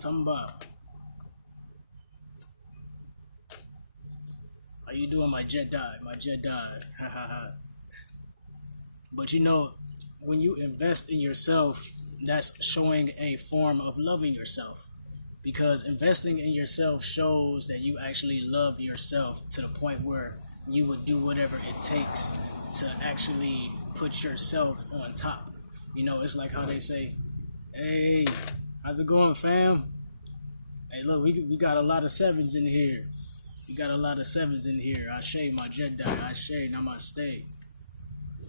Tamba. How you doing, my Jedi? My Jedi. Ha ha ha. But you know, when you invest in yourself, that's showing a form of loving yourself. Because investing in yourself shows that you actually love yourself to the point where you would do whatever it takes to actually put yourself on top. You know, it's like how they say, hey, how's it going, fam? Hey, look, we got a lot of sevens in here. We got a lot of sevens in here. Ashe, my Jedi. Ashe, namaste.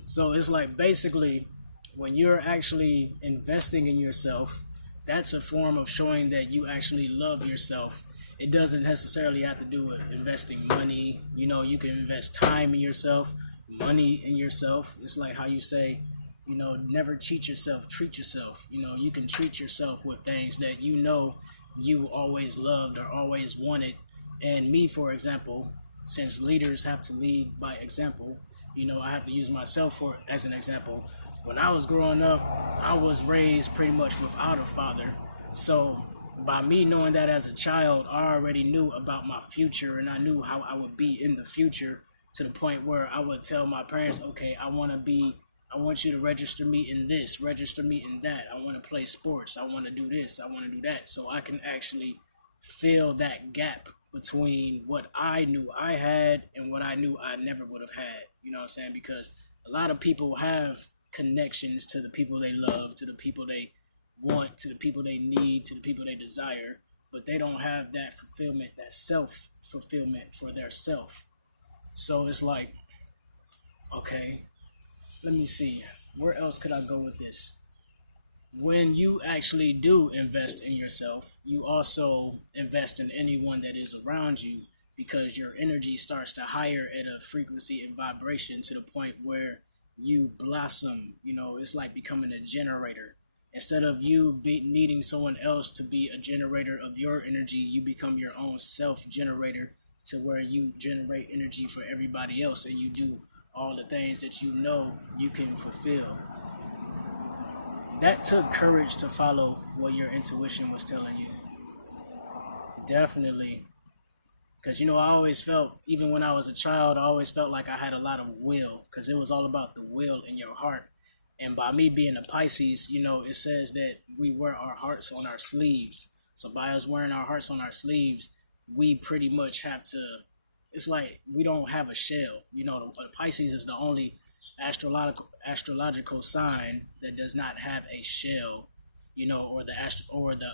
So it's like basically when you're actually investing in yourself, that's a form of showing that you actually love yourself. It doesn't necessarily have to do with investing money. You know, you can invest time in yourself, money in yourself. It's like how you say, you know, never cheat yourself, treat yourself. You know, you can treat yourself with things that you know you always loved or always wanted. And me, for example, since leaders have to lead by example, you know, I have to use myself for as an example. When I was growing up, I was raised pretty much without a father. So by me knowing that as a child, I already knew about my future and I knew how I would be in the future to the point where I would tell my parents, okay, I want you to register me in this, register me in that. I want to play sports. I want to do this. I want to do that. So I can actually fill that gap between what I knew I had and what I knew I never would have had. You know what I'm saying? Because a lot of people have connections to the people they love, to the people they want, to the people they need, to the people they desire, but they don't have that fulfillment, that self-fulfillment for their self. So it's like, okay, let me see. Where else could I go with this? When you actually do invest in yourself, you also invest in anyone that is around you because your energy starts to higher at a frequency and vibration to the point where you blossom. You know, it's like becoming a generator. Instead of needing someone else to be a generator of your energy, you become your own self generator to where you generate energy for everybody else and you do all the things that you know you can fulfill. That took courage to follow what your intuition was telling you. Definitely. Because, you know, I always felt, even when I was a child, I always felt like I had a lot of will. Because it was all about the will in your heart. And by me being a Pisces, you know, it says that we wear our hearts on our sleeves. So by us wearing our hearts on our sleeves, we pretty much have to, it's like we don't have a shell. You know, Pisces is the only astrological sign that does not have a shell, you know, or the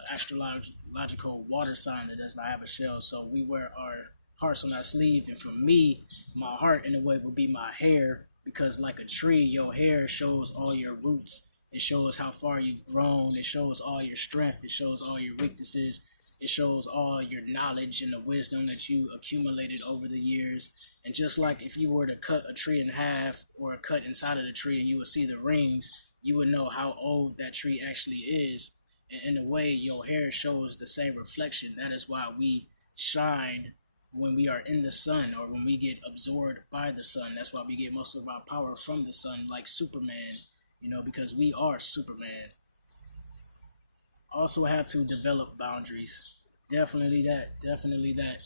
astrological water sign that does not have a shell. So we wear our hearts on our sleeve, and for me, my heart in a way would be my hair, because like a tree, your hair shows all your roots. It shows how far you've grown. It shows all your strength. It shows all your weaknesses. It shows all your knowledge and the wisdom that you accumulated over the years. And just like if you were to cut a tree in half or cut inside of the tree and you would see the rings, you would know how old that tree actually is. And in a way, your hair shows the same reflection. That is why we shine when we are in the sun or when we get absorbed by the sun. That's why we get most of our power from the sun, like Superman, you know, because we are Superman. Also have to develop boundaries. Definitely that.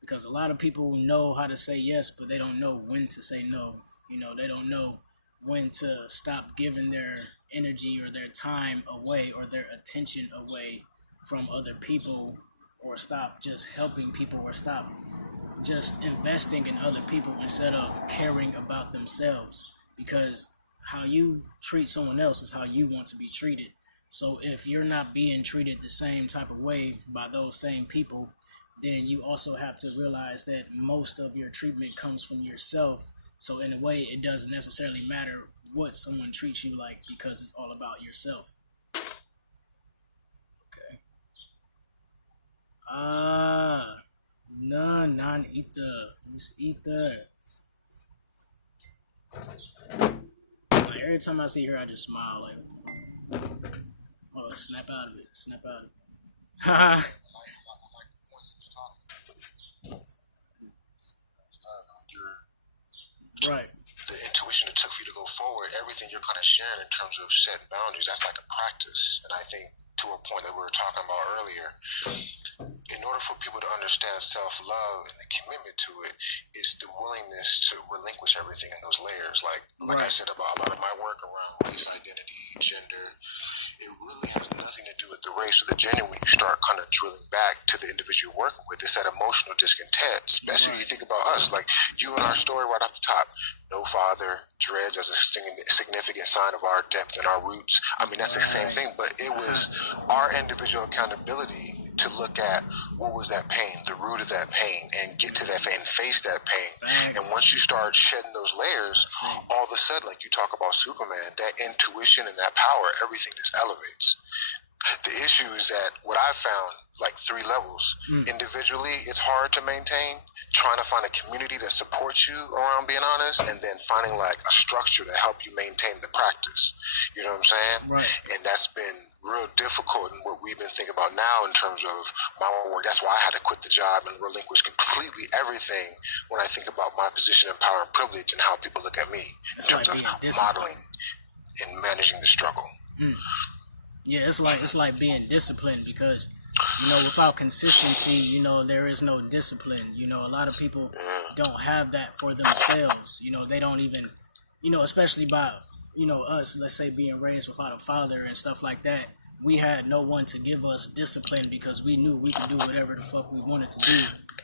Because a lot of people know how to say yes, but they don't know when to say no. You know, they don't know when to stop giving their energy or their time away or their attention away from other people, or stop just helping people, or stop just investing in other people instead of caring about themselves. Because how you treat someone else is how you want to be treated. So if you're not being treated the same type of way by those same people, then you also have to realize that most of your treatment comes from yourself. So in a way, it doesn't necessarily matter what someone treats you like, because it's all about yourself. Okay. Non-ether. Miss Ether. Like every time I see her, I just smile. Like, oh, snap out of it. Snap out of it. Haha. Right. The intuition it took for you to go forward, everything you're kind of sharing in terms of setting boundaries, that's like a practice. And I think to a point that we were talking about earlier. In order for people to understand self-love and the commitment to it, is the willingness to relinquish everything in those layers. Like I said about a lot of my work around race identity, gender, it really has nothing to do with the race or the gender when you start kind of drilling back to the individual you're working with. It's that emotional discontent, especially when you think about us, like you and our story right off the top. No father, dreads as a significant sign of our depth and our roots. I mean, that's the same thing, but it was our individual accountability to look at what was that pain, the root of that pain, and get to that pain, face that pain. And once you start shedding those layers, all of a sudden, like you talk about Superman, that intuition and that power, everything just elevates. The issue is that what I've found, like 3 levels. Individually, it's hard to maintain. Trying to find a community that supports you around being honest, and then finding like a structure to help you maintain the practice. You know what I'm saying? Right. And that's been real difficult in what we've been thinking about now in terms of my work. That's why I had to quit the job and relinquish completely everything when I think about my position of power and privilege and how people look at me in terms of modeling and managing the struggle. Yeah, it's like being disciplined, because without consistency, there is no discipline. A lot of people don't have that for themselves. They don't even, especially by, us, let's say, being raised without a father and stuff like that. We had no one to give us discipline because we knew we could do whatever the fuck we wanted to do.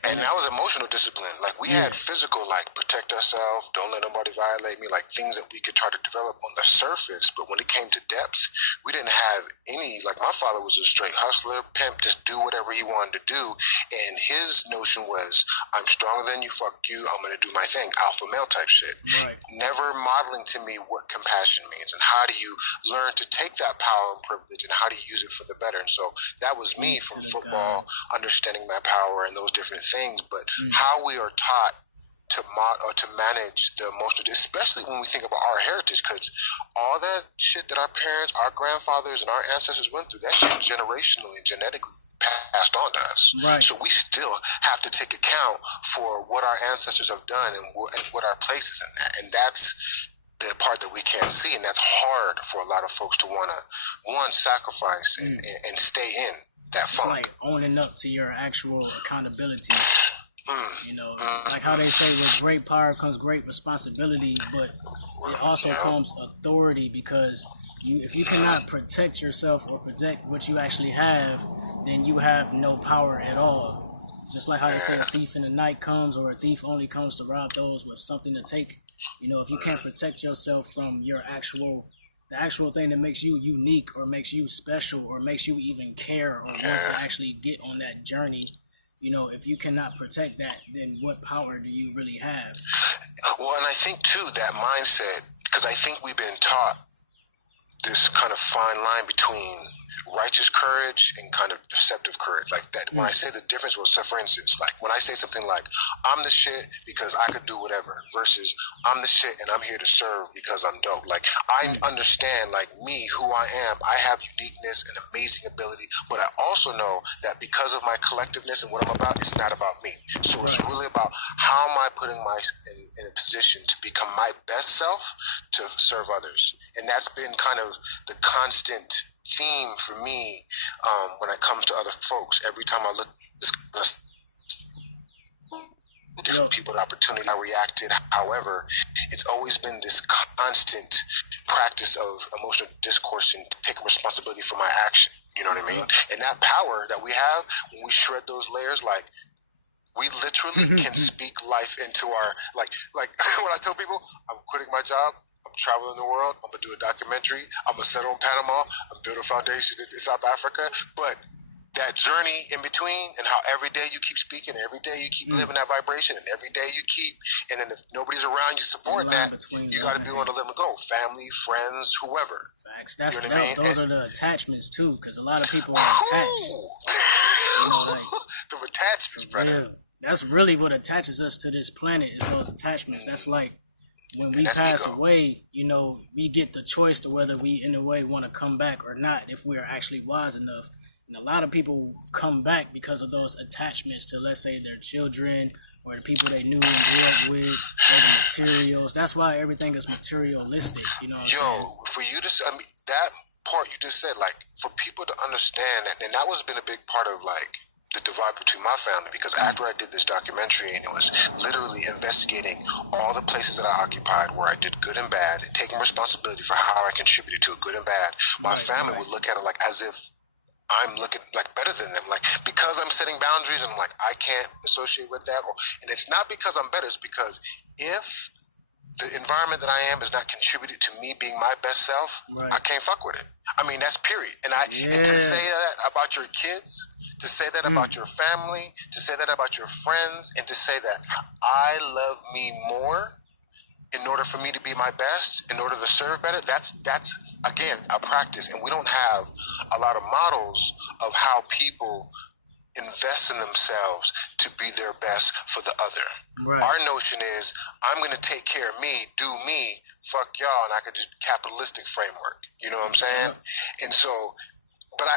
And that was emotional discipline. Like, we had physical, like, protect ourselves, don't let nobody violate me, like, things that we could try to develop on the surface. But when it came to depth, we didn't have any, like, my father was a straight hustler, pimp, just do whatever he wanted to do. And his notion was, I'm stronger than you, fuck you, I'm going to do my thing, alpha male type shit. Right. Never modeling to me what compassion means and how do you learn to take that power and privilege and how do you use it for the better. And so that was me from football, understanding my power and those different things, but how we are taught to manage the emotional, especially when we think about our heritage, because all that shit that our parents, our grandfathers, and our ancestors went through, that shit generationally and genetically passed on to us. Right. So we still have to take account for what our ancestors have done and what our place is in that, and that's the part that we can't see, and that's hard for a lot of folks to want to sacrifice and stay in that funk. It's like owning up to your actual accountability. Like how they say with great power comes great responsibility, but it also comes authority, because if you cannot protect yourself or protect what you actually have, then you have no power at all. Just like how they say a thief in the night comes, or a thief only comes to rob those with something to take. If you can't protect yourself from the actual thing that makes you unique or makes you special or makes you even care or want to actually get on that journey, if you cannot protect that, then what power do you really have? Well, and I think too, that mindset, because I think we've been taught this kind of fine line between righteous courage and kind of deceptive courage, like that. When I say the difference was, so for instance, like when I say something like, I'm the shit because I could do whatever, versus I'm the shit and I'm here to serve because I'm dope. Like, I understand, like, me, who I am, I have uniqueness and amazing ability, but I also know that because of my collectiveness and what I'm about, it's not about me. So it's really about how am I putting myself in a position to become my best self to serve others. And that's been kind of the constant theme for me when it comes to other folks. Every time I look at different people, the opportunity, I reacted. However, it's always been this constant practice of emotional discourse and taking responsibility for my action. You know what I mean? And that power that we have when we shred those layers, like, we literally can speak life into our, like when I tell people I'm quitting my job, I'm traveling the world, I'm going to do a documentary, I'm going to settle in Panama, I'm building a foundation in South Africa, but that journey in between and how every day you keep speaking, every day you keep living that vibration, and every day you keep, and then if nobody's around you supporting that, you got to be willing to let them go. Family, friends, whoever. Facts. Those are the attachments too, because a lot of people are attached. The attachments, brother. Yeah, that's really what attaches us to this planet, is those attachments. That's like, when we pass away, we get the choice to whether we in a way want to come back or not, if we're actually wise enough. And a lot of people come back because of those attachments to, let's say, their children or the people they knew and grew up with, or the materials. That's why everything is materialistic, For you to, that part you just said, like, for people to understand, and that was been a big part of, like, the divide between my family, because after I did this documentary, and it was literally investigating all the places that I occupied where I did good and bad, taking responsibility for how I contributed to good and bad, my family would look at it like as if I'm looking like better than them, like because I'm setting boundaries, and I'm like, I can't associate with that. And it's not because I'm better, it's because if the environment that I am is not contributed to me being my best self, I can't fuck with it. I mean, that's period. And and to say that about your kids, to say that about your family, to say that about your friends, and to say that I love me more in order for me to be my best, in order to serve better, that's again a practice. And we don't have a lot of models of how people invest in themselves to be their best for the other. Our notion is, I'm going to take care of me, do me, fuck y'all, and I could just capitalistic framework. You know what I'm saying? And so, but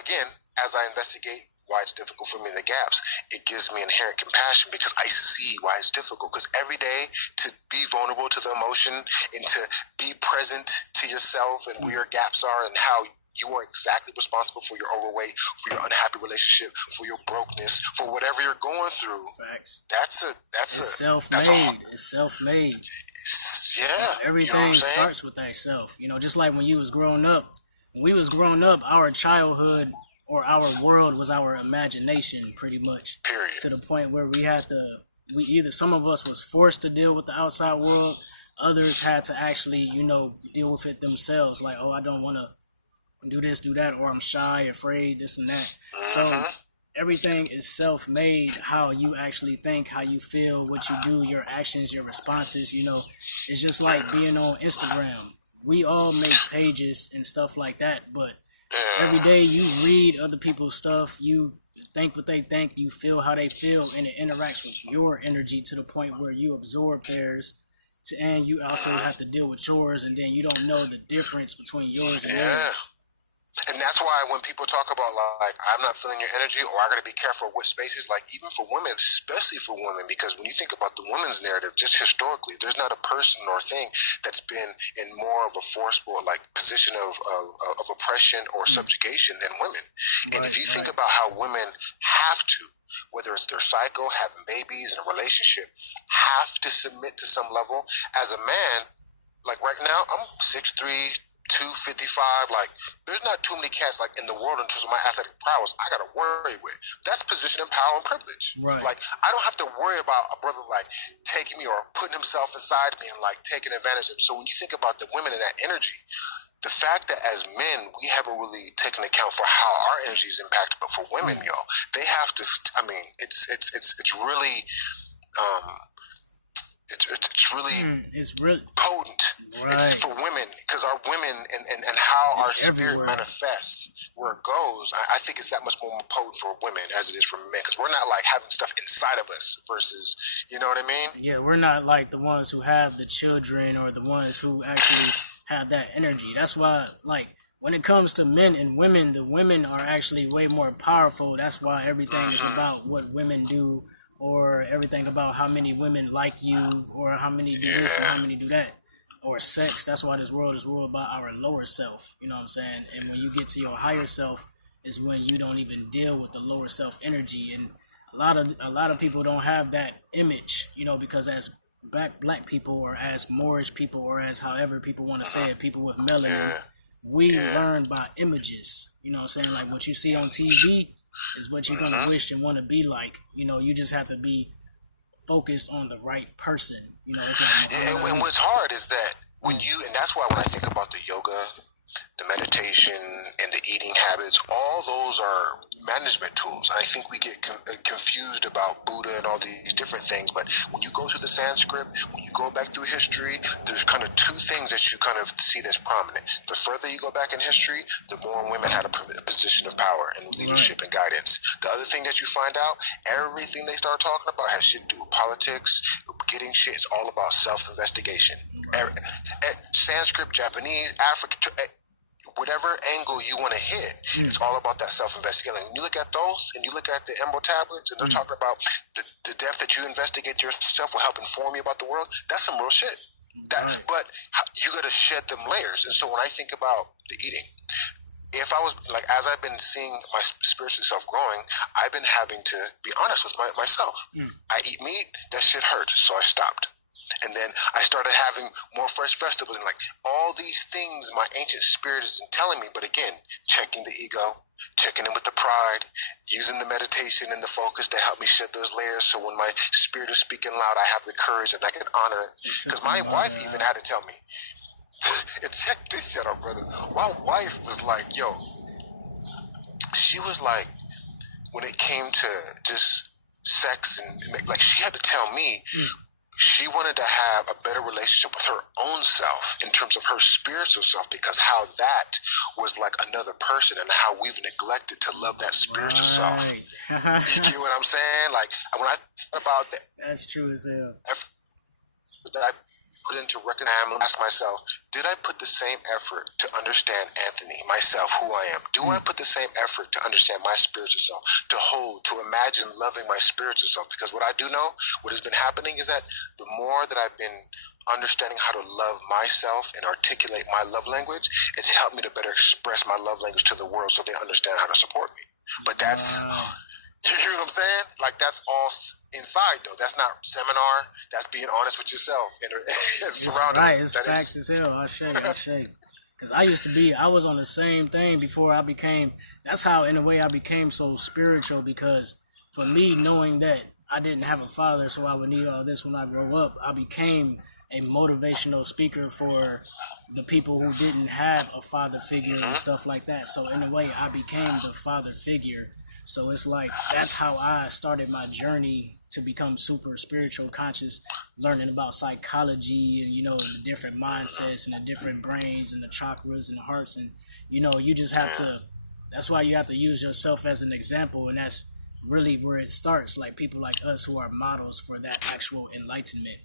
again, as I investigate why it's difficult for me in the gaps, it gives me inherent compassion, because I see why it's difficult. Because every day to be vulnerable to the emotion and to be present to yourself and where your gaps are and how you are exactly responsible for your overweight, for your unhappy relationship, for your brokenness, for whatever you're going through. Facts. It's self-made. It's self-made. Yeah. Everything starts with thyself. You know, just like when you was growing up. When we was growing up, our childhood or our world was our imagination, pretty much. Period. To the point where some of us was forced to deal with the outside world, others had to actually, deal with it themselves. Like, I don't want to do this, do that, or I'm shy, afraid, this and that. So everything is self-made. How you actually think, how you feel, what you do, your actions, your responses. It's just like being on Instagram. We all make pages and stuff like that, but every day you read other people's stuff, you think what they think, you feel how they feel, and it interacts with your energy to the point where you absorb theirs, and you also have to deal with yours, and then you don't know the difference between yours and theirs. And that's why when people talk about, like, I'm not feeling your energy, or I got to be careful what spaces, like, even for women, especially for women, because when you think about the women's narrative, just historically, there's not a person or thing that's been in more of a forceful, like, position of oppression or subjugation than women. And if you think about how women have to, whether it's their cycle, having babies, and a relationship, have to submit to some level. As a man, like right now, I'm 6'3", 255, like, there's not too many cats, like, in the world in terms of my athletic prowess I gotta worry with. That's position of power and privilege. Like, I don't have to worry about a brother, like, taking me or putting himself inside me and, like, taking advantage of him. So when you think about the women and that energy, the fact that as men, we haven't really taken account for how our energy is impacted, but for women, they have to, it's really, it's really potent. It's for women, because our women and how our spirit manifests, where it goes, I think it's that much more potent for women as it is for men, because we're not like having stuff inside of us versus, you know what I mean? Yeah, we're not like the ones who have the children or the ones who actually have that energy. That's why, like, when it comes to men and women, the women are actually way more powerful. That's why everything is about what women do, or everything about how many women like you, or how many do this and how many do that, or sex. That's why this world is ruled by our lower self. You know what I'm saying? And when you get to your higher self is when you don't even deal with the lower self energy. And a lot of people don't have that image, because as black people, or as Moorish people, or as however people want to say it, people with melanin, we learn by images. You know what I'm saying? Like, what you see on TV is what you're going to wish and want to be like. You just have to be focused on the right person. It's like, and what's hard is that and that's why when I think about the yoga, the meditation, and the eating habits, all those are management tools. I think we get confused about Buddha and all these different things, but when you go through the Sanskrit, when you go back through history, there's kind of two things that you kind of see that's prominent. The further you go back in history, the more women had a position of power and leadership and guidance. The other thing that you find out, everything they start talking about has shit to do with politics, getting shit. It's all about self-investigation. Sanskrit, Japanese, African, whatever angle you want to hit, it's all about that self-investigation. When you look at those, and you look at the Emerald Tablets, and they're talking about the depth that you investigate yourself will help inform you about the world, that's some real shit. Right. But you got to shed them layers. And so when I think about the eating, if I was like, as I've been seeing my spiritual self growing, I've been having to be honest with myself. I eat meat, that shit hurt, so I stopped. And then I started having more fresh vegetables and like all these things my ancient spirit isn't telling me. But again, checking the ego, checking in with the pride, using the meditation and the focus to help me shed those layers. So when my spirit is speaking loud, I have the courage and I can honor it. Because my wife even had to tell me, and check this shit out, brother. My wife was like, yo, she was like, when it came to just sex and like, she had to tell me she wanted to have a better relationship with her own self in terms of her spiritual self, because how that was like another person and how we've neglected to love that spiritual self. You get what I'm saying? Like when I thought about that, that's true as hell. That I put into recognize and ask myself, did I put the same effort to understand Anthony, myself, who I am? Do I put the same effort to understand my spiritual self, to hold, to imagine loving my spiritual self? Because what I do know, what has been happening is that the more that I've been understanding how to love myself and articulate my love language, it's helped me to better express my love language to the world so they understand how to support me. But that's... You hear what I'm saying? Like, that's all inside, though. That's not seminar. That's being honest with yourself and surrounding. Right, it's facts as hell. I shake. Because I was on the same thing before I became, that's how, in a way, I became so spiritual. Because for me, knowing that I didn't have a father, so I would need all this when I grow up, I became a motivational speaker for the people who didn't have a father figure and stuff like that. So, in a way, I became the father figure. So it's like, that's how I started my journey to become super spiritual conscious, learning about psychology and, the different mindsets and the different brains and the chakras and the hearts. And, you just have to, that's why you have to use yourself as an example. And that's really where it starts. Like people like us who are models for that actual enlightenment,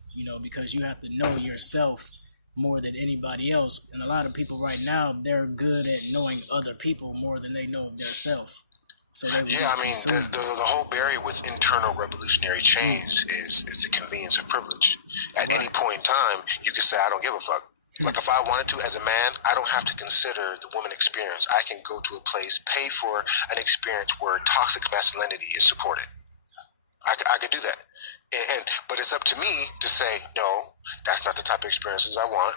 because you have to know yourself more than anybody else. And a lot of people right now, they're good at knowing other people more than they know themselves. So I mean, the whole barrier with internal revolutionary change is the convenience of privilege. At any point in time, you can say, I don't give a fuck. Like, if I wanted to, as a man, I don't have to consider the woman experience. I can go to a place, pay for an experience where toxic masculinity is supported. I could do that. But it's up to me to say, no, that's not the type of experiences I want.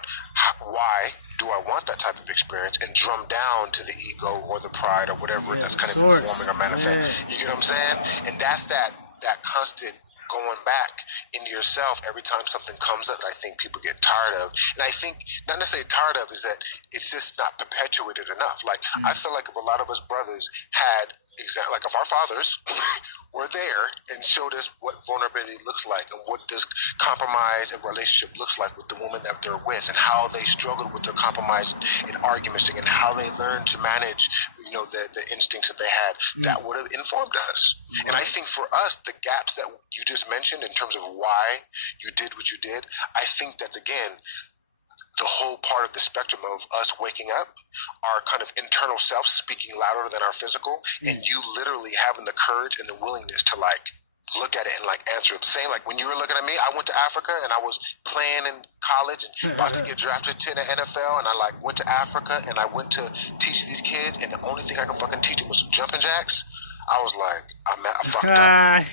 Why do I want that type of experience? And drum down to the ego or the pride or whatever that's kind of informing or manifest. You get what I'm saying? And that's that constant going back into yourself every time something comes up that I think people get tired of. And I think, not necessarily tired of, is that it's just not perpetuated enough. Like, I feel like if a lot of us brothers had, like if our fathers were there and showed us what vulnerability looks like and what does compromise and relationship looks like with the woman that they're with, and how they struggled with their compromise in arguments and how they learned to manage, the instincts that they had, that would have informed us. And I think for us, the gaps that you just mentioned in terms of why you did what you did, I think that's, again, the whole part of the spectrum of us waking up, our kind of internal self speaking louder than our physical, and you literally having the courage and the willingness to like look at it and like answer it. Same like when you were looking at me, I went to Africa and I was playing in college and about to get drafted to the NFL, and I like went to Africa and I went to teach these kids, and the only thing I could fucking teach them was some jumping jacks. I was like, I fucked up.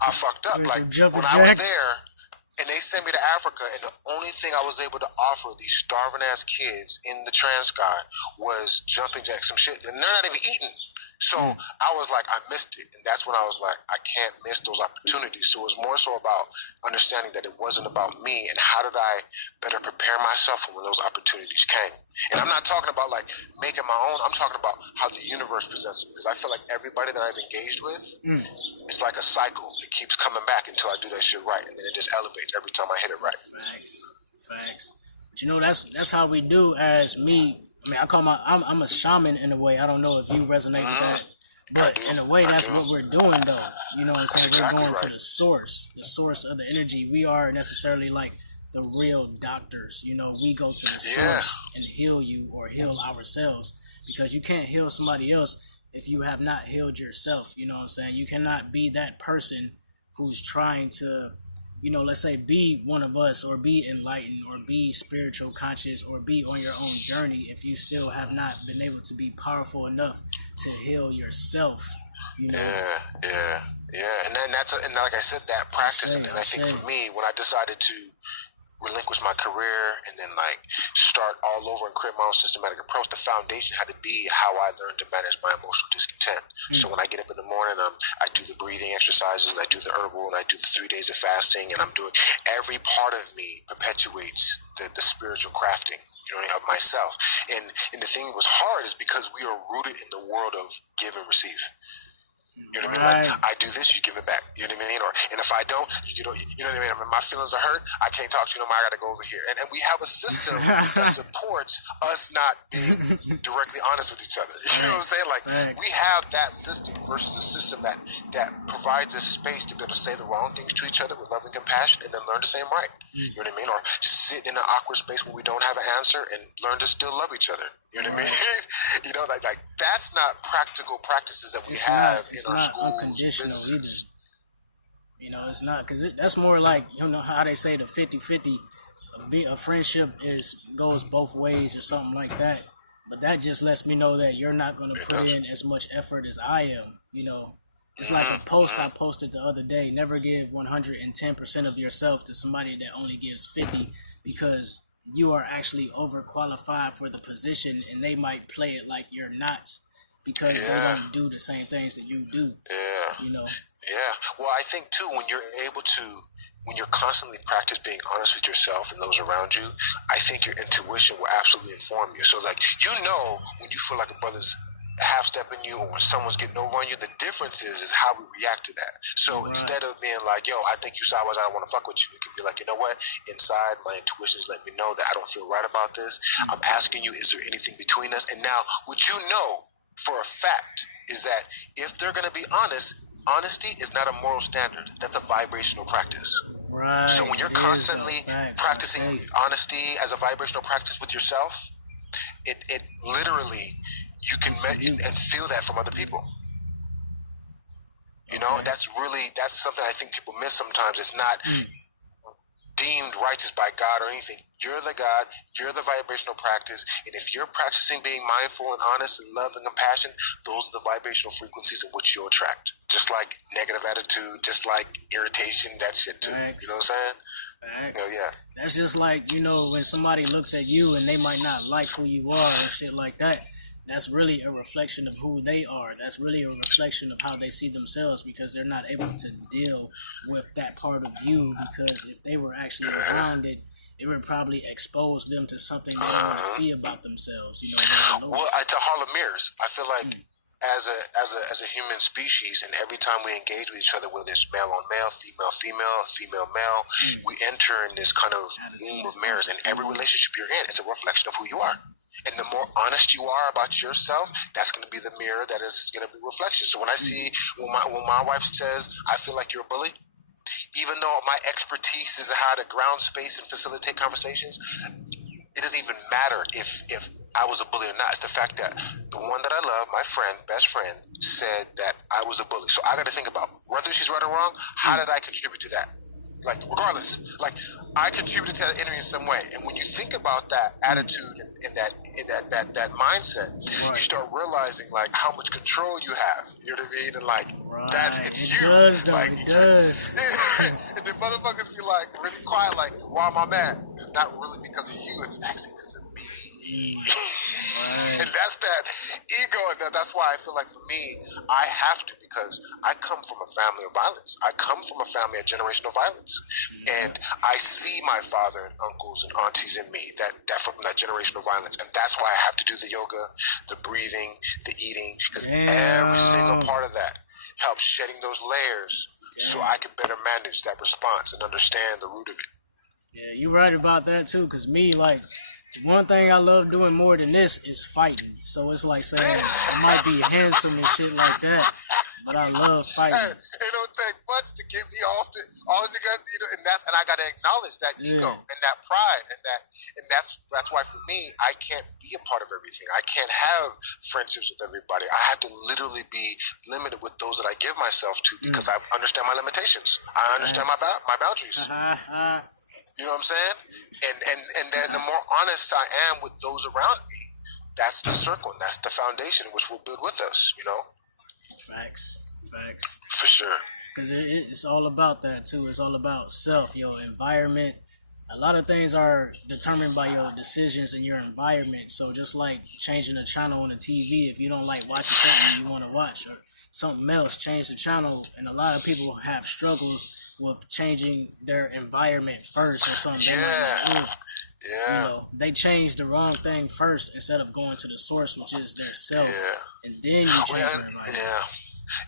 I fucked up. Like when I was there, and they sent me to Africa, and the only thing I was able to offer these starving ass kids in the Transky was jumping jacks, some shit, and they're not even eating. So I was like, I missed it. And that's when I was like, I can't miss those opportunities. So it was more so about understanding that it wasn't about me and how did I better prepare myself for when those opportunities came. And I'm not talking about like making my own. I'm talking about how the universe presents it. Because I feel like everybody that I've engaged with, it's like a cycle. It keeps coming back until I do that shit right. And then it just elevates every time I hit it right. Facts. But that's how we do as me. I mean, I'm a shaman in a way. I don't know if you resonate with that. But in a way, that's what we're doing, though. You know what I'm saying? Exactly we're going to the source of the energy. We are necessarily like the real doctors. We go to the source and heal you or heal ourselves, because you can't heal somebody else if you have not healed yourself. You know what I'm saying? You cannot be that person who's trying to you know, let's say be one of us, or be enlightened, or be spiritual conscious, or be on your own journey, if you still have not been able to be powerful enough to heal yourself, you know. And then and like I said, that practice, and I think for me, when I decided to relinquish my career and then like start all over and create my own systematic approach, the foundation had to be how I learned to manage my emotional discontent. So when I get up in the morning, I do the breathing exercises, and I do the herbal, and I do the 3 days of fasting, and I'm doing every part of me perpetuates the spiritual crafting, you know, of myself. And the thing that was hard is because we are rooted in the world of give and receive. You know what I mean? Like, I do this, you give it back. You know what I mean? And if I don't, you know what I mean? My feelings are hurt. I can't talk to you no more. I got to go over here. And we have a system that supports us not being directly honest with each other. You know what I'm saying? Like, we have that system versus a system that provides us space to be able to say the wrong things to each other with love and compassion, and then learn to say them right. You know what I mean? Or sit in an awkward space when we don't have an answer and learn to still love each other. You know what I mean? You know, like that's not practical practices that we have in our schools. Unconditional either. You know, it's not, because that's more like, you know how they say the 50-50, a friendship goes both ways or something like that. But that just lets me know that you're not going to put in as much effort as I am. You know, it's like a post I posted the other day: never give 110% of yourself to somebody that only gives 50, because you are actually overqualified for the position, and they might play it like you're not, because they don't do the same things that you do. You know. Well, I think too, when you're constantly practice being honest with yourself and those around you, I think your intuition will absolutely inform you. So like, you know, when you feel like a brother's half-stepping you, or when someone's getting over on you, the difference is how we react to that. So instead of being like, yo, I think you sideways, I don't want to fuck with you, it can be like, you know what, inside my intuitions let me know that I don't feel right about this. I'm asking you, is there anything between us? And now what you know for a fact is that if they're going to be honest, honesty is not a moral standard. That's a vibrational practice. So when you're constantly practicing honesty as a vibrational practice with yourself, it literally, you can and feel that from other people. You know, that's something I think people miss sometimes. It's not deemed righteous by God or anything. You're the God, you're the vibrational practice, and if you're practicing being mindful and honest and love and compassion, those are the vibrational frequencies in which you'll attract. Just like negative attitude, just like irritation, that shit too. You know what I'm saying? You know, That's just like, you know, when somebody looks at you and they might not like who you are or shit like that. That's really a reflection of who they are. That's really a reflection of how they see themselves, because they're not able to deal with that part of you, because if they were actually around it, it would probably expose them to something they don't see about themselves. You know. Well, to Harlem Mirrors, I feel like as a human species, and every time we engage with each other, whether it's male on male, female male, we enter in this kind of womb of mirrors, and every relationship you're in is a reflection of who you are. And the more honest you are about yourself, that's going to be the mirror that is going to be reflection. So when my wife says, I feel like you're a bully, even though my expertise is how to ground space and facilitate conversations, it doesn't even matter if I was a bully or not. It's the fact that the one that I love, my friend, best friend, said that I was a bully. So I got to think about whether she's right or wrong, how did I contribute to that? Like, regardless, like, I contributed to that energy in some way. And when you think about that attitude and that mindset, you start realizing, like, how much control you have. You know what I mean? And, like, it's you. Like, it does. And then motherfuckers be, like, really quiet, like, why am I mad? It's not really because of you. It's actually because of me. And that's that ego, and that's why I feel like for me, I have to, because I come from a family of violence. I come from a family of generational violence, and I see my father and uncles and aunties in me that from that generational violence, and that's why I have to do the yoga, the breathing, the eating, because every single part of that helps shedding those layers, so I can better manage that response and understand the root of it. Yeah, you're right about that too, because me, like, one thing I love doing more than this is fighting. So it's like saying I might be handsome and shit like that, But I love fighting. Hey, it don't take much to get me off the. All you got, and I got to acknowledge that ego and that pride, and that's why for me, I can't be a part of everything. I can't have friendships with everybody. I have to literally be limited with those that I give myself to because I understand my limitations. I understand my boundaries. You know what I'm saying? And then the more honest I am with those around me, that's the circle and that's the foundation which will build with us. Facts. For sure. Because it's all about that too. It's all about self, your environment. A lot of things are determined by your decisions and your environment. So just like changing the channel on the TV, if you don't like watching something you want to watch or something else, change the channel. And a lot of people have struggles with changing their environment first or something. They change the wrong thing first instead of going to the source, which is their self, and then you change your environment.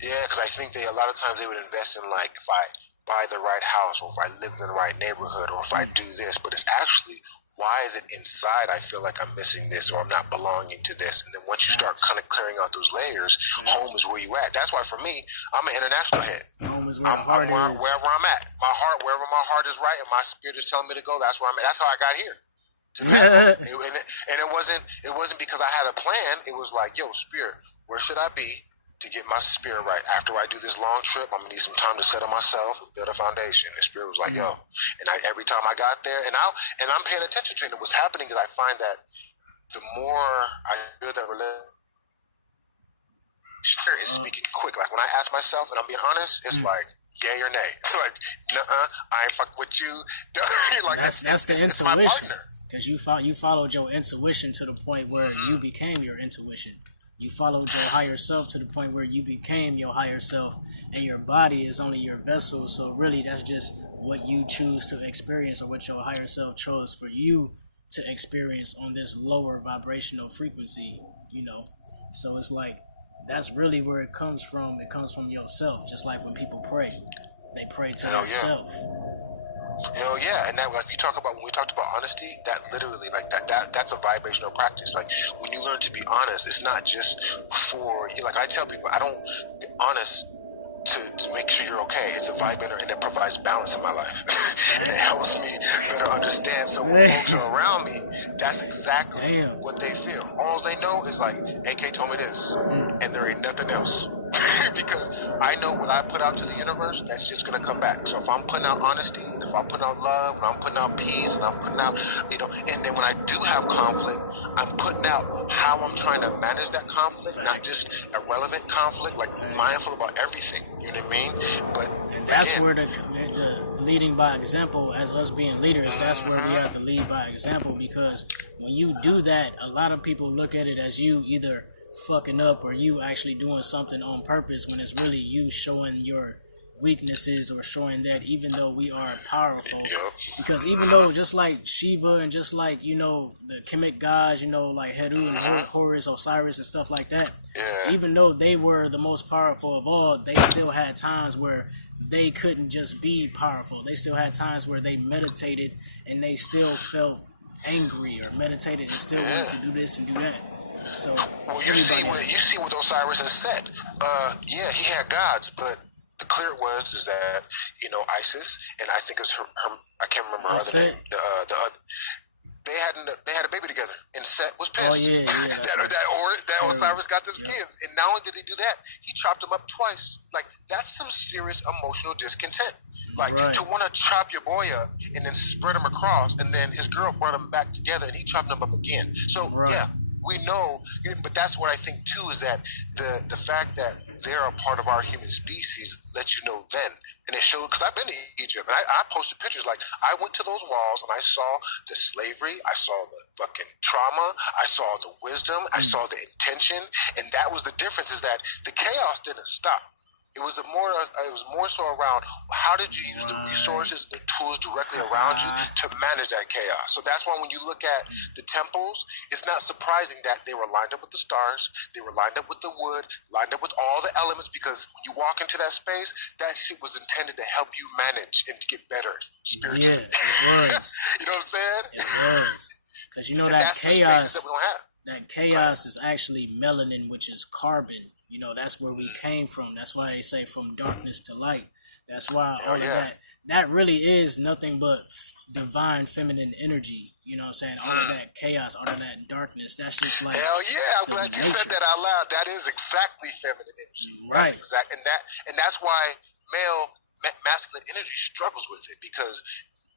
Because I think a lot of times they would invest in like if I buy the right house or if I live in the right neighborhood or if I do this, but it's actually why is it inside I feel like I'm missing this or I'm not belonging to this, and then once you start kind of clearing out those layers, home is where you at. That's why for me, I'm an international head. Home is where wherever I'm at. My heart, wherever my heart is right and my spirit is telling me to go, that's where I'm at. That's how I got here. And it wasn't because I had a plan. It was like, yo, spirit, where should I be to get my spirit right? After I do this long trip, I'm gonna need some time to settle myself and build a foundation. And the spirit was like, yo, and every time I got there, and I'm paying attention to it. And what's happening is I find that the more I build that relationship, spirit is speaking quick. Like when I ask myself, and I'm being honest, it's like yay or nay. Like, nuh-uh, I ain't fuck with you. Like that's the intuition. It's my partner. Because you followed your intuition to the point where you became your intuition. You followed your higher self to the point where you became your higher self, and your body is only your vessel. So really, that's just what you choose to experience, or what your higher self chose for you to experience on this lower vibrational frequency. So it's like that's really where it comes from. It comes from yourself. Just like when people pray, they pray to themselves. Hell yeah, and that like when we talked about honesty, that literally like that's a vibrational practice. Like when you learn to be honest, it's not just for you. Like I tell people, I don't be honest to make sure you're okay. It's a vibrator and it provides balance in my life. And it helps me better understand. So when folks are around me, that's exactly what they feel. All they know is like, AK told me this, and there ain't nothing else. Because I know what I put out to the universe, that's just going to come back. So if I'm putting out honesty, and if I'm putting out love, and I'm putting out peace, and I'm putting out, and then when I do have conflict, I'm putting out how I'm trying to manage that conflict, not just irrelevant conflict, like mindful about everything. You know what I mean? And that's where the leading by example, as us being leaders, that's where we have to lead by example, because when you do that, a lot of people look at it as you either fucking up or you actually doing something on purpose, when it's really you showing your weaknesses or showing that even though we are powerful. Because even though just like Shiva and just like the Kemet gods, like Heru and Horus, Osiris and stuff like that, even though they were the most powerful of all, they still had times where they couldn't just be powerful. They still had times where they meditated and they still felt angry, or meditated and still wanted to do this and do that. So you see what Osiris has said. He had gods, but the clear is that Isis, and I think it was her I can't remember her other name. They had a baby together, and Set was pissed. that Osiris got them skins, and not only did he do that, he chopped them up twice. Like that's some serious emotional discontent. Like to want to chop your boy up and then spread him across, and then his girl brought him back together, and he chopped them up again. So we know, but that's what I think too, is that the fact that they're a part of our human species lets you know then. And it showed, because I've been to Egypt, and I posted pictures, like, I went to those walls, and I saw the slavery, I saw the fucking trauma, I saw the wisdom, I saw the intention, and that was the difference, is that the chaos didn't stop. It was more so around how did you use the resources, the tools directly around you to manage that chaos. So that's why when you look at the temples, it's not surprising that they were lined up with the stars, they were lined up with the wood, lined up with all the elements, because when you walk into that space, that shit was intended to help you manage and to get better spiritually. Yeah, it was. You know what I'm saying? It was. Because that that's chaos, that we don't have. that chaos is actually melanin, which is carbon. You know, that's where we came from. That's why they say from darkness to light. That's why Hell all of that really is nothing but divine feminine energy. You know what I'm saying? All of that chaos, all of that darkness. That's just like hell yeah. I'm glad you said that out loud. That is exactly feminine energy. Right. That's exact, and that's why masculine energy struggles with it, because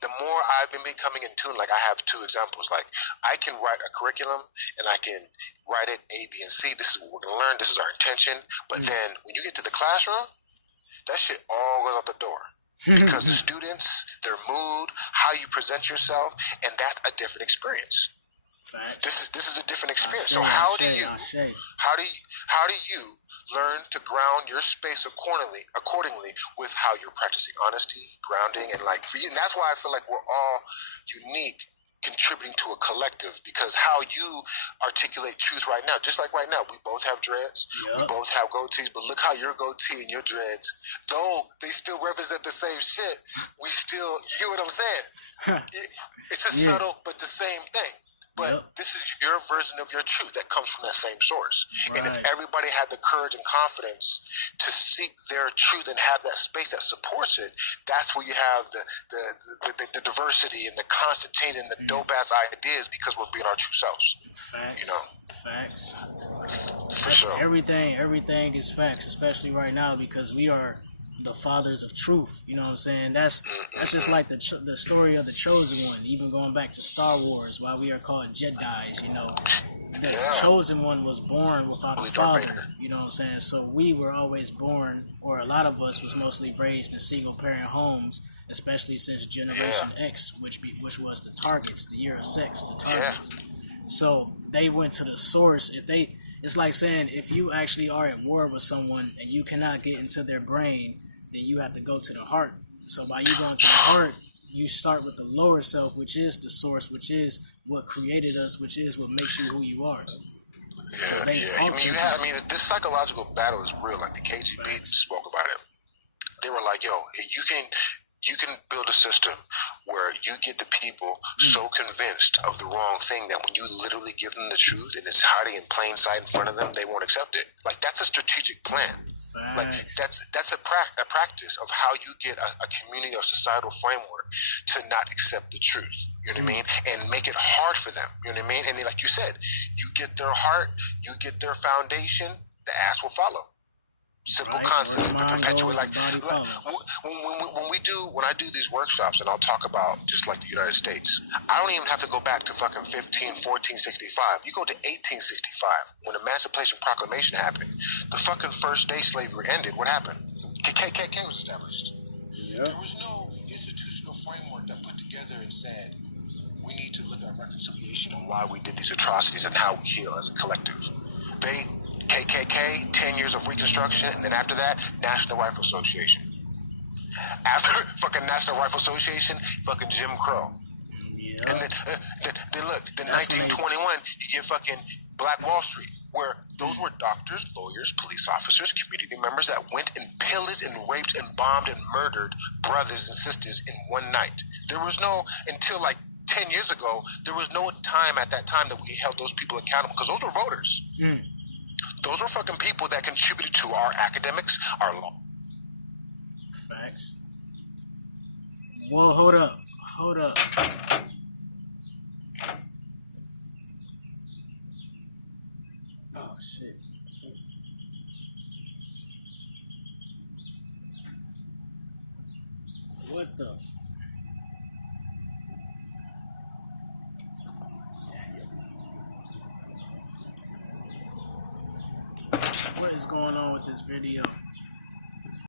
the more I've been becoming in tune, like I have two examples. Like I can write a curriculum and I can write it A, B, and C. This is what we're gonna learn. This is our intention. But then when you get to the classroom, that shit all goes out the door. Because the students, their mood, how you present yourself, and that's a different experience. Facts. This is a different experience. So how do you learn to ground your space accordingly with how you're practicing honesty, grounding, and like for you, and that's why I feel like we're all unique, contributing to a collective, because how you articulate truth right now, just like right now, we both have dreads, we both have goatees, but look how your goatee and your dreads, though they still represent the same shit, we still, you hear what I'm saying? It's a subtle but the same thing. But this is your version of your truth that comes from that same source. Right. And if everybody had the courage and confidence to seek their truth and have that space that supports it, that's where you have the diversity and the constant change and the dope-ass ideas, because we're being our true selves. Facts. You know? Facts. For sure. Everything is facts, especially right now, because we are the fathers of truth. You know what I'm saying? That's just like the story of the chosen one, even going back to Star Wars, why we are called Jedis. You know, the chosen one was born without a father. You know what I'm saying? So we were always born, or a lot of us was mostly raised in single parent homes, especially since Generation X, which was the targets, the year of sex, the targets. So they went to the source. It's like saying, if you actually are at war with someone and you cannot get into their brain, then you have to go to the heart. So by you going to the heart, you start with the lower self, which is the source, which is what created us, which is what makes you who you are. I mean, this psychological battle is real. Like the KGB spoke about it. They were like, yo, you can build a system where you get the people so convinced of the wrong thing that when you literally give them the truth and it's hiding in plain sight in front of them, they won't accept it. Like, that's a strategic plan. Like, that's a practice of how you get a community or societal framework to not accept the truth. You know what I mean? And make it hard for them. You know what I mean? And like you said, you get their heart, you get their foundation, the ass will follow. Simple concept, perpetuate. Like when I do these workshops, and I'll talk about just like the United States, I don't even have to go back to fucking 1465. You go to 1865 when the Emancipation Proclamation happened. The fucking first day slavery ended. What happened? KKK was established. There was no institutional framework that put together and said we need to look at reconciliation and why we did these atrocities and how we heal as a collective. KKK, 10 years of Reconstruction, and then after that, National Rifle Association. After fucking National Rifle Association, fucking Jim Crow. And then look, then 1921, you get fucking Black Wall Street, where those were doctors, lawyers, police officers, community members that went and pillaged and raped and bombed and murdered brothers and sisters in one night. There was no, until like 10 years ago, there was no time at that time that we held those people accountable, because those were voters. Those were fucking people that contributed to our academics, our law. Facts. Well, hold up. Oh, shit. What the? What is going on with this video?